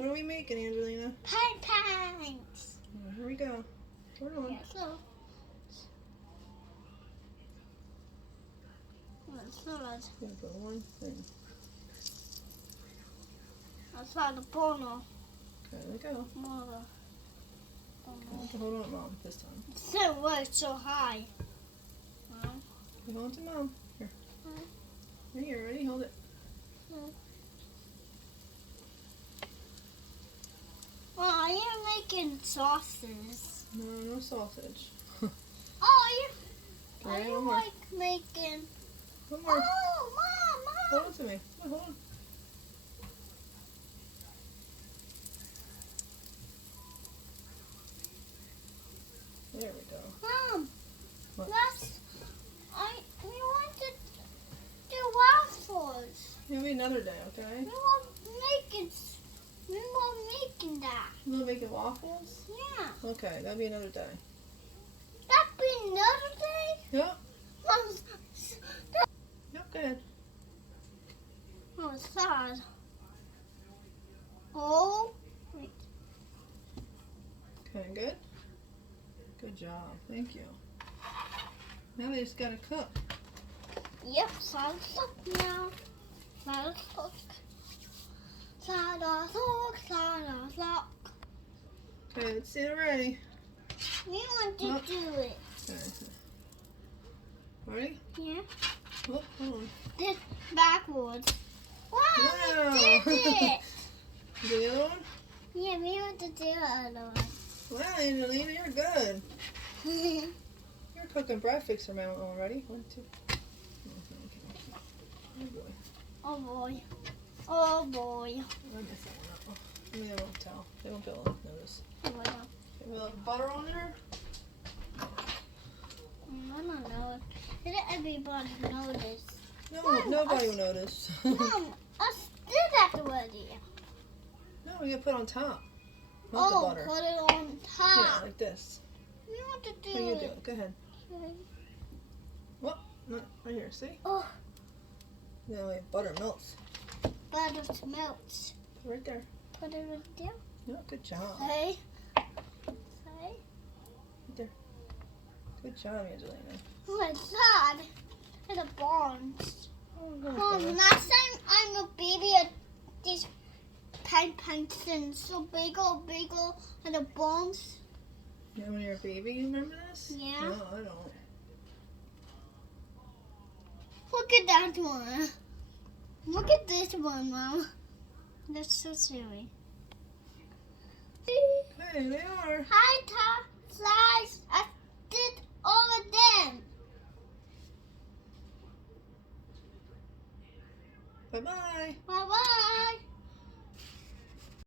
what are we making, Angelina? Pancakes. Here we go. Hold on. So. Let's Gonna put one thing. try the bono. Okay, there we go. Okay, hold on, Mom, this time. It didn't work so high. Hold on to Mom. Here. Right here, ready? Hold it. Well, are you making sauces? No, no sausage. Oh, are Okay, you one more. like making? One more. Oh, Mom. Hold it to me. Hold on. There we go. Mom, What? we want to do waffles. Maybe another day, okay? We were making that. You want to make it waffles? Yeah. Okay, that'll be another day. That'd be another day? Yep. Mom, Yep, go ahead. oh, sad. Oh, wait. Okay, good? Good job. Thank you. Now they just gotta cook. Yep, sal's up now. Sal's up. Sal's up. Okay, let's see it ready. We want to Nope. do it. Okay. Ready? Yeah. Oh, hold on. This backwards. Wow, Wow. we did it. The other one? Yeah, we want to do the other Wow, Angelina, you're good. one. You're cooking breakfast for Mama. Oh, ready? 1, 2. Oh boy. Oh boy. Oh boy. I messed that one up. Oh, maybe they won't tell. They won't be able to notice. Oh boy. Okay, we have butter on there. I don't know. Did everybody notice? No, Mom, nobody will notice. Mom, us did that already. No, we gotta put it on top. Not the Oh, butter. put it on Yeah, top. like this. We want to do How you it. do it? Go ahead. Okay. What? No, right here. See? Oh, Now we have butter melts. butter melts. Right there. Put it right there. No, good job. Okay. Okay. Right there. Good job, Angelina. Oh my God. And the bones. Oh, no, Mom, butter. last time I'm a baby, these pancakes and so big, and the bones. Yeah, when you're a baby, you remember this? Yeah. No, I don't. Look at that one. Look at this one, Mom. That's so silly. Hey, they are. Hi, top slice. I did all of them. Bye-bye. Bye bye.